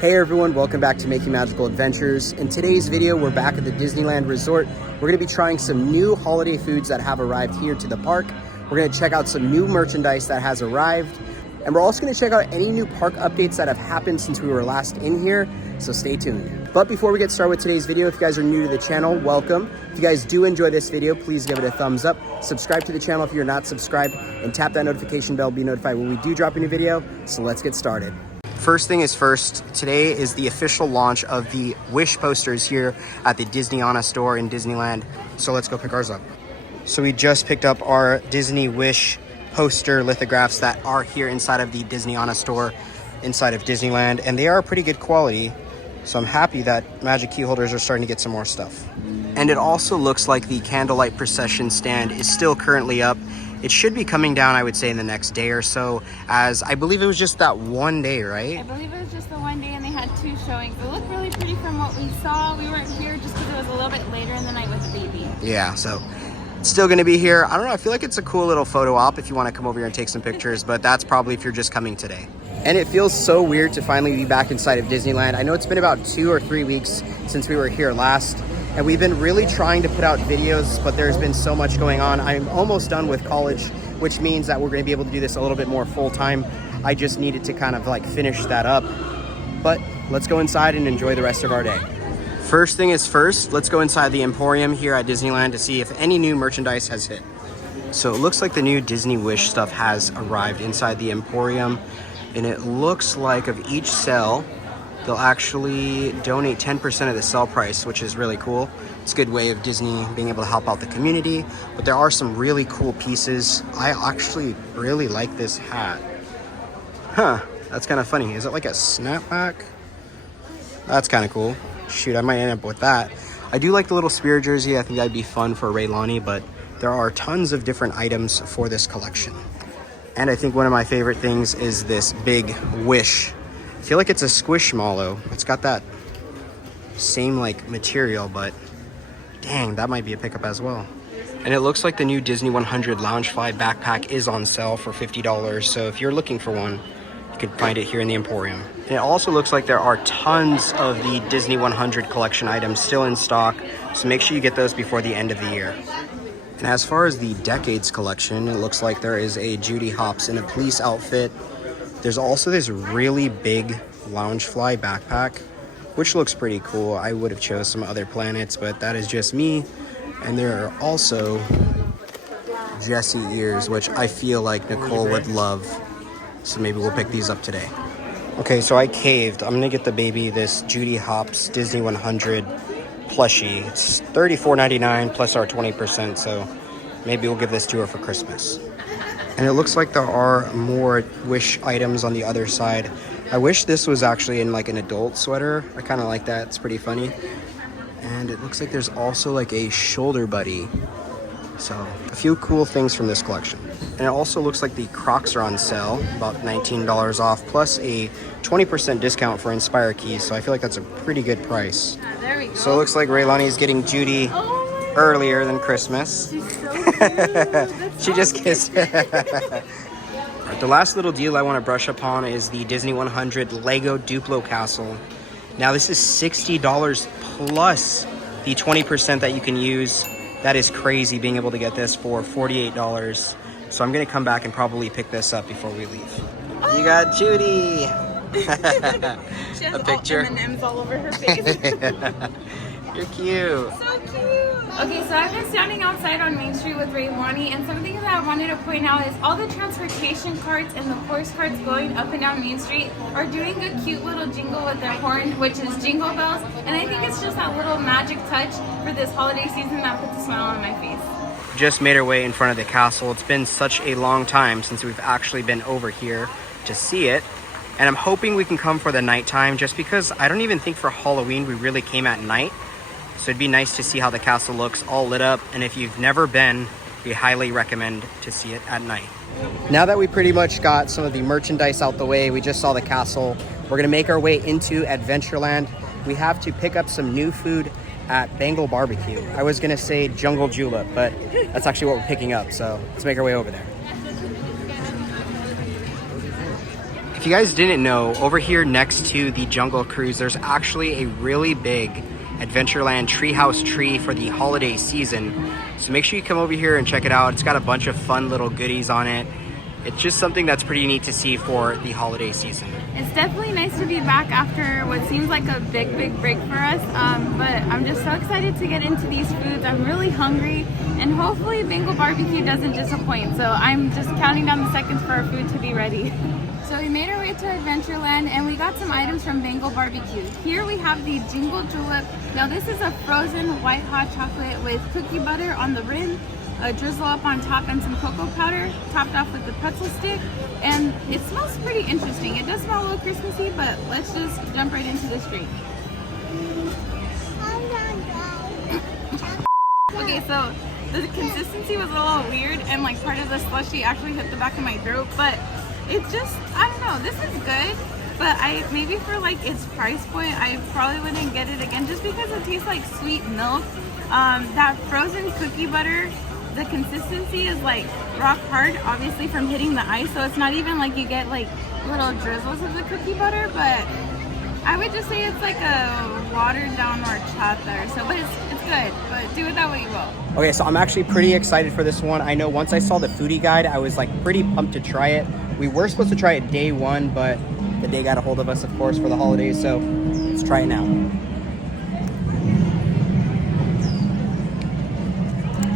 Hey everyone, welcome back to Making Magical Adventures. In today's video, we're back at the Disneyland Resort. We're gonna be trying some new holiday foods that have arrived here to the park. We're gonna check out some new merchandise that has arrived. And we're also gonna check out any new park updates that have happened since we were last in here, so stay tuned. But before we get started with today's video, if you guys are new to the channel, welcome. If you guys do enjoy this video, please give it a thumbs up. Subscribe to the channel if you're not subscribed, and tap that notification bell to be notified when we do drop a new video. So let's get started. First thing is first, today is the official launch of the Wish posters here at the Disneyana store in Disneyland. So let's go pick ours up. So we just picked up our Disney Wish poster lithographs that are here inside of the Disneyana store inside of Disneyland, and they are pretty good quality. So I'm happy that Magic Key holders are starting to get some more stuff. And it also looks like the Candlelight procession stand is still currently up. It should be coming down, I would say, in the next day or so, as I believe it was just that one day, right? I believe it was just the one day, and they had 2 showings. It looked really pretty from what we saw. We weren't here just because it was a little bit later in the night with the baby. Yeah, so it's still gonna be here. I don't know, I feel like it's a cool little photo op if you want to come over here and take some pictures, but that's probably if you're just coming today. And it feels so weird to finally be back inside of Disneyland. I know it's been about 2 or 3 weeks since we were here last, and we've been really trying to put out videos, but there's been so much going on. I'm almost done with college, which means that we're going to be able to do this a little bit more full-time. I just needed to kind of like finish that up. But let's go inside and enjoy the rest of our day. First thing is first, let's go inside the Emporium here at Disneyland to see if any new merchandise has hit. So it looks like the new Disney Wish stuff has arrived inside the Emporium, and it looks like of each sale, they'll actually donate 10% of the sale price, which is really cool. It's a good way of Disney being able to help out the community, but there are some really cool pieces. I actually really like this hat. Huh, that's kind of funny. Is it like a snapback? That's kind of cool. Shoot, I might end up with that. I do like the little Spirit jersey. I think that'd be fun for Raylani, but there are tons of different items for this collection. And I think one of my favorite things is this big Wish. I feel like it's a Squishmallow. It's got that same like material, but dang, that might be a pickup as well. And it looks like the new Disney 100 Loungefly backpack is on sale for $50. So if you're looking for one, you can find it here in the Emporium. And it also looks like there are tons of the Disney 100 collection items still in stock. So make sure you get those before the end of the year. And as far as the Decades collection, it looks like there is a Judy Hopps in a police outfit. There's also this really big Loungefly backpack, which looks pretty cool. I would have chose some other planets, but that is just me. And there are also Jessie ears, which I feel like Nicole would love. So maybe we'll pick these up today. Okay, so I caved. I'm gonna get the baby this Judy Hopps Disney 100 plushie. It's $34.99 plus our 20%, so maybe we'll give this to her for Christmas. And it looks like there are more Wish items on the other side. I wish this was actually in like an adult sweater. I kind of like that. It's pretty funny. And it looks like there's also like a shoulder buddy. So a few cool things from this collection. And it also looks like the Crocs are on sale, about $19 off, plus a 20% discount for Inspire keys. So I feel like that's a pretty good price. There we go. So it looks like Raylani is getting Judy earlier than Christmas. She's so cute. She just kissed. The last little deal I want to brush upon is the Disney 100 Lego Duplo Castle. Now this is $60 plus the 20% that you can use. That is crazy being able to get this for $48. So I'm going to come back and probably pick this up before we leave. Oh. You got Judy. She has a picture. M&Ms all over her face. You're cute. So cute. Okay, so I've been standing outside on Main Street with Raylani, and something that I wanted to point out is all the transportation carts and the horse carts going up and down Main Street are doing a cute little jingle with their horn, which is Jingle Bells, and I think it's just that little magic touch for this holiday season that puts a smile on my face. Just made our way in front of the castle. It's been such a long time since we've actually been over here to see it, and I'm hoping we can come for the nighttime, just because I don't even think for Halloween we really came at night. So it'd be nice to see how the castle looks all lit up, and if you've never been, we highly recommend to see it at night. Now that we pretty much got some of the merchandise out the way, we just saw the castle, we're gonna make our way into Adventureland. We have to pick up some new food at Bengal barbecue. I was gonna say jungle julep, but that's actually what we're picking up, so let's make our way over there. If you guys didn't know, over here next to the Jungle Cruise, there's actually a really big Adventureland Treehouse tree for the holiday season. So make sure you come over here and check it out. It's got a bunch of fun little goodies on it. It's just something that's pretty neat to see for the holiday season. It's definitely nice to be back after what seems like a big break for us. But I'm just so excited to get into these foods. I'm really hungry, and hopefully Bengal barbecue doesn't disappoint. So I'm just counting down the seconds for our food to be ready. So we made our way to Adventureland and we got some items from Bengal barbecue. Here we have the Jingle Julep. Now this is a frozen white hot chocolate with cookie butter on the rim, a drizzle up on top, and some cocoa powder, topped off with the pretzel stick. And it smells pretty interesting. It does smell a little Christmassy, but let's just jump right into this drink. Okay, so the consistency was a little weird, and like part of the slushy actually hit the back of my throat, but it's just, I don't know, this is good, but maybe for like its price point, I probably wouldn't get it again just because it tastes like sweet milk. That frozen cookie butter, the consistency is like rock hard, obviously from hitting the ice, so it's not even like you get like little drizzles of the cookie butter, but I would just say it's like a watered down horchata or so, but it's good, but do with that what you will. Okay, so I'm actually pretty excited for this one. I know once I saw the foodie guide, I was like pretty pumped to try it. We were supposed to try it day one, but the day got a hold of us, of course, for the holidays, so let's try it now.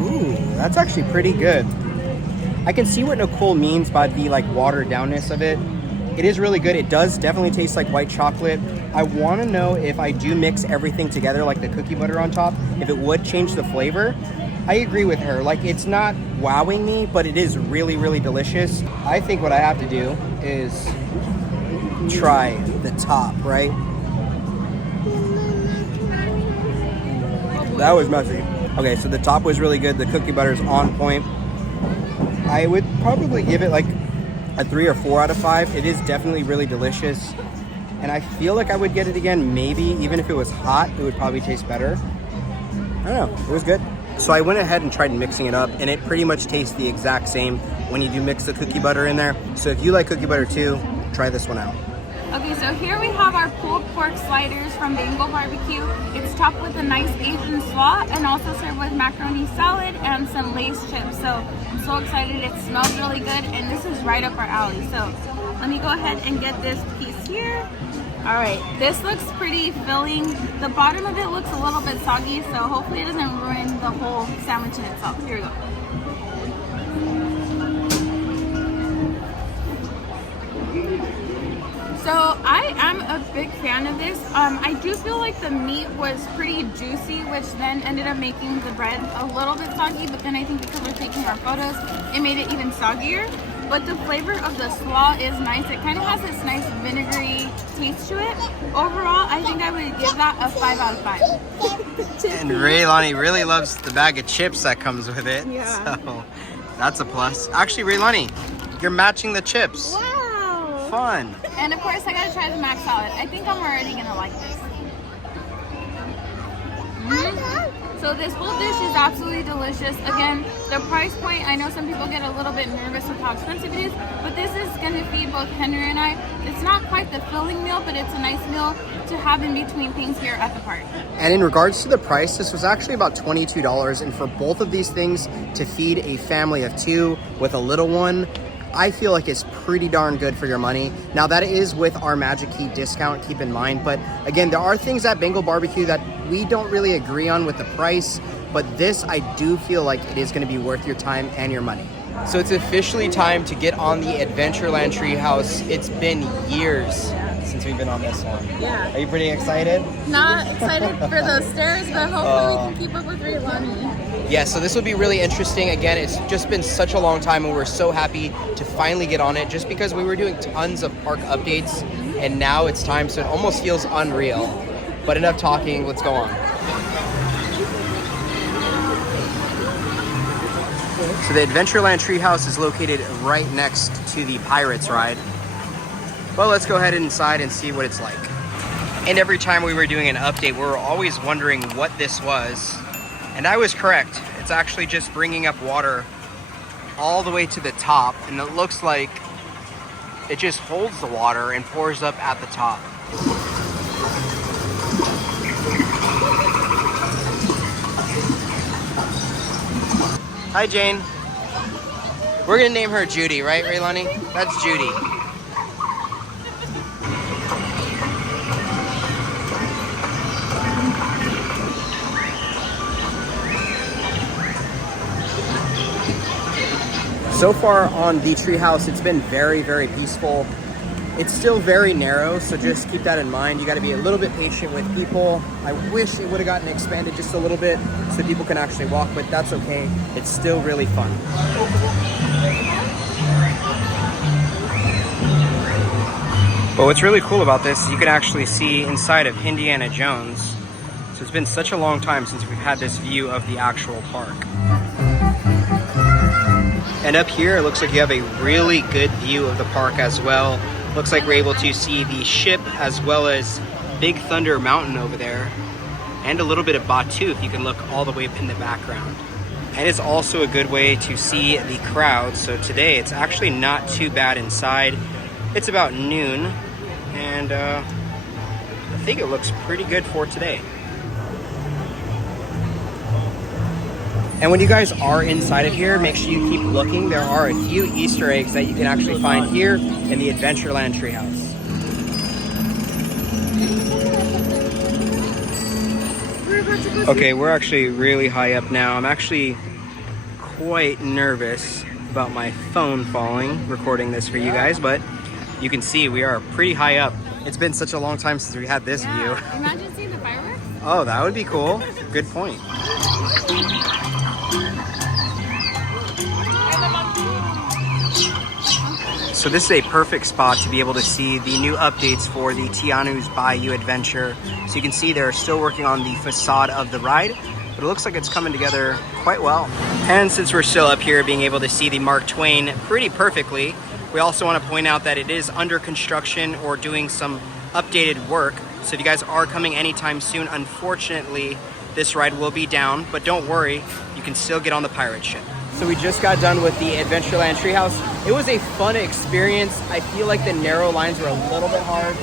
Ooh, that's actually pretty good. I can see what Nicole means by the like watered downness of it. It is really good. It does definitely taste like white chocolate. I want to know if I do mix everything together, like the cookie butter on top, if it would change the flavor. I agree with her. Like, it's not wowing me, but it is really delicious. I think what I have to do is try the top, right? That was messy. Okay, so the top was really good. The cookie butter is on point. I would probably give it like a 3 or 4 out of 5. It is definitely really delicious. And I feel like I would get it again, maybe. Even if it was hot, it would probably taste better. I don't know, it was good. So I went ahead and tried mixing it up, and it pretty much tastes the exact same when you do mix the cookie butter in there. So if you like cookie butter too, try this one out. Okay, so here we have our pulled pork sliders from Bengal barbecue. It's topped with a nice Asian slaw and also served with macaroni salad and some Lay's chips. So I'm so excited. It smells really good, and this is right up our alley. So let me go ahead and get this piece here. All right, this looks pretty filling. The bottom of it looks a little bit soggy, so hopefully it doesn't ruin the whole sandwich in itself. Here we go. So I am a big fan of this. I do feel like the meat was pretty juicy, which then ended up making the bread a little bit soggy, but then I think because we're taking our photos, it made it even soggier. But the flavor of the slaw is nice. It kind of has this nice vinegary taste to it. Overall, I think I would give that a 5 out of 5. And Raylani really loves the bag of chips that comes with it. Yeah. So that's a plus. Actually, Raylani, you're matching the chips. Wow. Fun. And of course, I gotta try the mac salad. I think I'm already gonna like this. So this whole dish is absolutely delicious. Again, the price point, I know some people get a little bit nervous with how expensive it is, but this is gonna feed both Henry and I. It's not quite the filling meal, but it's a nice meal to have in between things here at the park. And in regards to the price, this was actually about $22, and for both of these things to feed a family of 2 with a little one, I feel like it's pretty darn good for your money. Now that is with our Magic Key discount, keep in mind. But again, there are things at Bengal Barbecue that we don't really agree on with the price, but this I do feel like it is gonna be worth your time and your money. So it's officially time to get on the Adventureland Treehouse. It's been years since we've been on this one. Yeah. Are you pretty excited? Not excited for those stairs, but hopefully we can keep up with Raylani. Yeah, so this will be really interesting. Again, it's just been such a long time and we're so happy to finally get on it just because we were doing tons of park updates and now it's time, so it almost feels unreal. But enough talking, let's go on. So the Adventureland Treehouse is located right next to the Pirates ride. Well, let's go ahead inside and see what it's like. And every time we were doing an update, we were always wondering what this was. And I was correct. It's actually just bringing up water all the way to the top. And it looks like it just holds the water and pours up at the top. Hi, Jane. We're gonna name her Judy, right, Raylani? That's Judy. So far on the treehouse, it's been very, very peaceful. It's still very narrow, so just keep that in mind. You gotta be a little bit patient with people. I wish it would have gotten expanded just a little bit so people can actually walk, but that's okay. It's still really fun. But what's really cool about this is you can actually see inside of Indiana Jones. So it's been such a long time since we've had this view of the actual park. And up here, it looks like you have a really good view of the park as well. Looks like we're able to see the ship as well as Big Thunder Mountain over there. And a little bit of Batuu if you can look all the way up in the background. And it's also a good way to see the crowd. So today, it's actually not too bad inside. It's about noon. And I think it looks pretty good for today. And when you guys are inside of here, make sure you keep looking. There are a few Easter eggs that you can actually find here in the Adventureland Treehouse. Okay, we're actually really high up now. I'm actually quite nervous about my phone falling, recording this for you guys, but you can see we are pretty high up. It's been such a long time since we had this view. Imagine seeing the fireworks. Oh, that would be cool. Good point. So this is a perfect spot to be able to see the new updates for the Tianu's Bayou Adventure. So you can see they're still working on the facade of the ride, but it looks like it's coming together quite well. And since we're still up here being able to see the Mark Twain pretty perfectly, we also want to point out that it is under construction or doing some updated work. So if you guys are coming anytime soon, unfortunately, this ride will be down, but don't worry, you can still get on the pirate ship. So we just got done with the Adventureland Treehouse. It was a fun experience. I feel like the narrow lines were a little bit hard,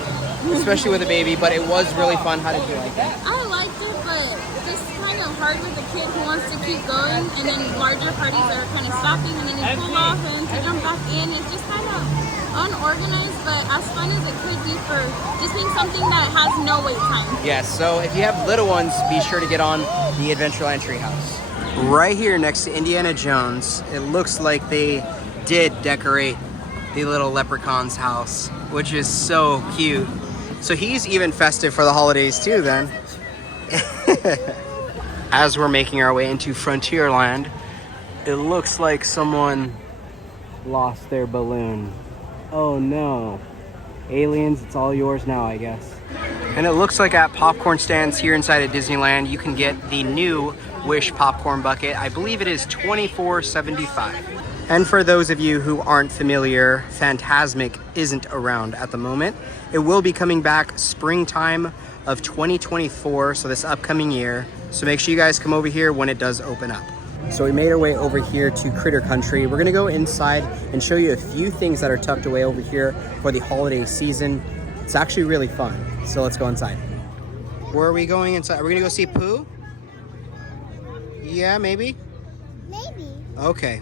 especially with a baby, but it was really fun. How did you like that? I liked it, but just kind of hard with a kid who wants to keep going, and then larger parties that are kind of stopping, and then you pull off and to jump back in. It's just kind of unorganized, but as fun as it could be for just being something that has no wait time. Yes, so if you have little ones, be sure to get on the Adventureland Treehouse. Right here next to Indiana Jones, it looks like they did decorate the little Leprechaun's house, which is so cute. So he's even festive for the holidays too then. As we're making our way into Frontierland, it looks like someone lost their balloon. Oh no. Aliens, it's all yours now, I guess. And it looks like at popcorn stands here inside of Disneyland, you can get the new Wish popcorn bucket. I believe it is $24.75. And for those of you who aren't familiar, Fantasmic isn't around at the moment. It will be coming back springtime of 2024, so this upcoming year. So make sure you guys come over here when it does open up. So we made our way over here to Critter Country. We're gonna go inside and show you a few things that are tucked away over here for the holiday season. It's actually really fun. So let's go inside. Where are we going inside? Are we gonna go see Pooh? Yeah, maybe? Maybe. Okay.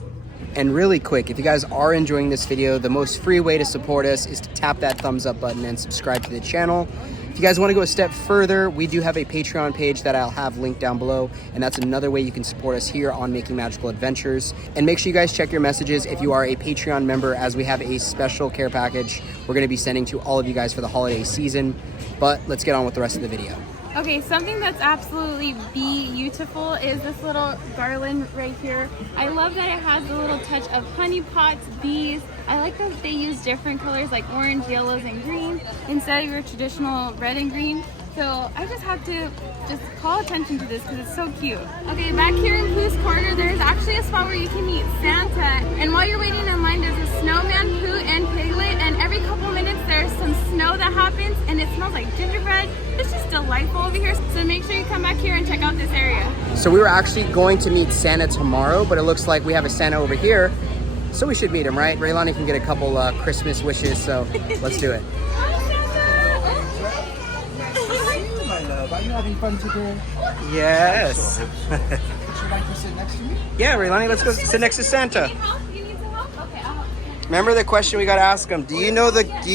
And really quick, if you guys are enjoying this video, the most free way to support us is to tap that thumbs up button and subscribe to the channel. If you guys want to go a step further, we do have a Patreon page that I'll have linked down below, and that's another way you can support us here on Making Magical Adventures. And make sure you guys check your messages if you are a Patreon member, as we have a special care package we're going to be sending to all of you guys for the holiday season. But let's get on with the rest of the video. Okay, something that's absolutely beautiful is this little garland right here. I love that it has the little touch of honey pots, bees. I like that they use different colors like orange, yellows, and green instead of your traditional red and green. So I just have to just call attention to this because it's so cute. Okay, back here in Pooh's Corner, there's actually a spot where you can meet Santa. And while you're waiting in line, there's a snowman, Pooh, and Piglet. And every couple minutes, there's some snow that happens, and it smells like gingerbread. It's just delightful over here. So make sure you come back here and check out this area. So we were actually going to meet Santa tomorrow, but it looks like we have a Santa over here. So we should meet him, right? Raylani can get a couple Christmas wishes, so let's do it. My love, are you having fun today? Yes. Would you like to sit next to me? Yeah, Raylani, let's go sit next to Santa. You need some help? Okay, I'll help. Remember the question we gotta ask him? Do you know the Grinch? Are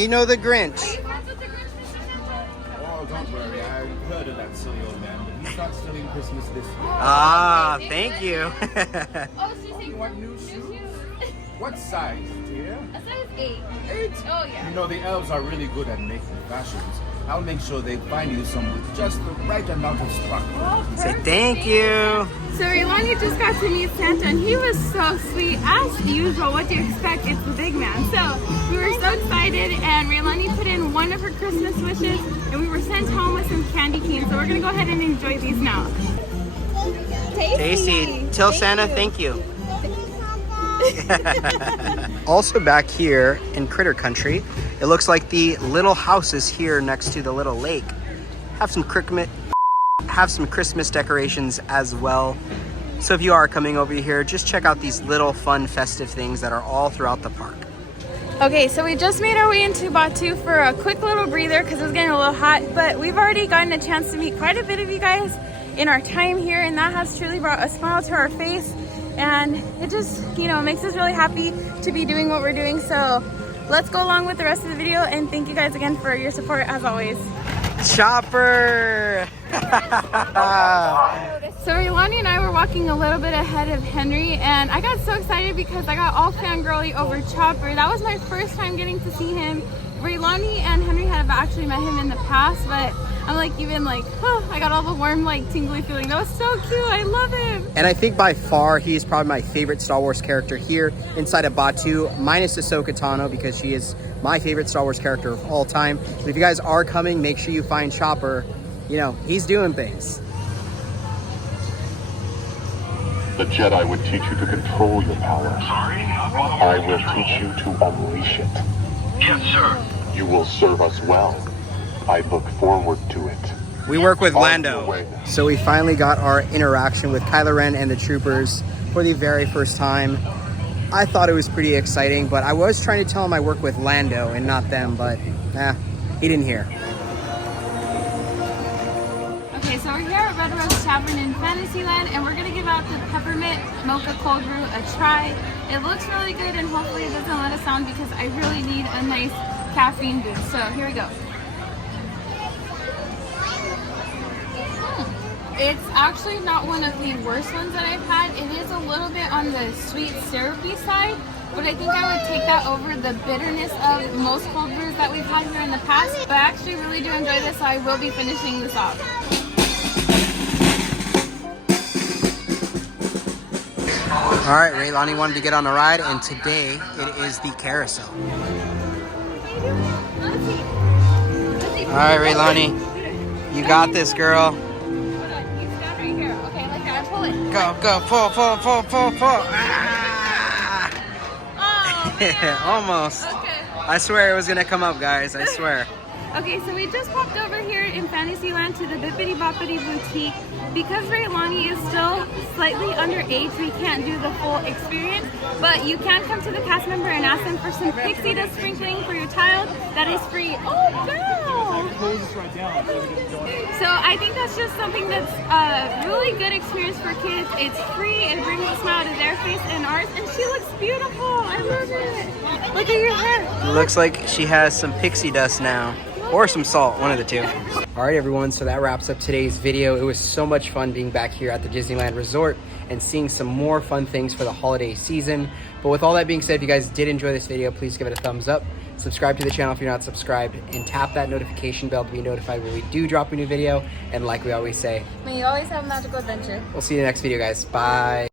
you friends with the Grinch, Mr. Santa? Oh, don't worry. I've heard of that silly old man, but he's not stealing Christmas this year. Ah, thank you. Oh, so you You want new shoes? What size, dear? A size 8. 8? Oh, yeah. You know, the elves are really good at making fashions. I'll make sure they find you some with just the right amount of sparkle. Oh, Say perfect. thank you. So Raylani just got to meet Santa and he was so sweet. As usual, what do you expect? It's the big man. So we were so excited and Raylani put in one of her Christmas wishes and we were sent home with some candy canes. So we're gonna go ahead and enjoy these now. Tasty. Tell Santa thank you. Also back here in Critter Country, it looks like the little houses here next to the little lake have some Christmas decorations as well. So if you are coming over here, just check out these little fun festive things that are all throughout the park. Okay, so we just made our way into Batuu for a quick little breather because it was getting a little hot, but we've already gotten a chance to meet quite a bit of you guys in our time here, and that has truly brought a smile to our face. And it just, you know, makes us really happy to be doing what we're doing. So let's go along with the rest of the video and thank you guys again for your support as always. Chopper! So Raylani and I were walking a little bit ahead of Henry and I got so excited because I got all fangirly over Chopper. That was my first time getting to see him. Raylani and Henry have actually met him in the past, but I'm like even like, oh, I got all the warm like tingly feeling. That was so cute. I love him. And I think by far he is probably my favorite Star Wars character here inside of Batuu, minus Ahsoka Tano because she is my favorite Star Wars character of all time. So if you guys are coming, make sure you find Chopper. You know, he's doing things. The Jedi would teach you to control your power. I will teach you to unleash it. Yes, sir. You will serve us well. I look forward to it. We work with On Lando. your way. So we finally got our interaction with Kylo Ren and the troopers for the very first time. I thought it was pretty exciting, but I was trying to tell him I work with Lando and not them, but he didn't hear. Okay, so we're here at Red Rose Taverne in Fantasyland and we're gonna give out the Peppermint Mocha Cold Brew a try. It looks really good and hopefully it doesn't let us down because I really need a nice caffeine boost. So here we go. It's actually not one of the worst ones that I've had. It is a little bit on the sweet syrupy side, but I think I would take that over the bitterness of most cold brews that we've had here in the past. But I actually really do enjoy this, so I will be finishing this off. All right, Raylani wanted to get on a ride, and today it is the carousel. All right, Raylani, you got this, girl. Hold on, you stand right here. Okay, like that. Pull it. Go, go, pull, pull, pull, pull, pull. Ah! Oh, man. Almost. Okay. I swear it was gonna come up, guys. I swear. Okay, so we just popped over here in Fantasyland to the Bippity Boppity Boutique. Because Raylani is still slightly underage, we can't do the full experience, but you can come to the cast member and ask them for some Pixie dust sprinkling for your child. That is free. Oh, no! So I think that's just something that's a really good experience for kids. It's free, it brings a smile to their face and ours, and she looks beautiful. I love it. Look at your hair. Looks like she has some pixie dust now. Or some salt, one of the two. All right, everyone, so that wraps up today's video. It was so much fun being back here at the Disneyland Resort and seeing some more fun things for the holiday season. But with all that being said, if you guys did enjoy this video, please give it a thumbs up. Subscribe to the channel if you're not subscribed, and tap that notification bell to be notified when we do drop a new video. And like we always say, May you always have a magical adventure. we'll see you in the next video, guys. Bye.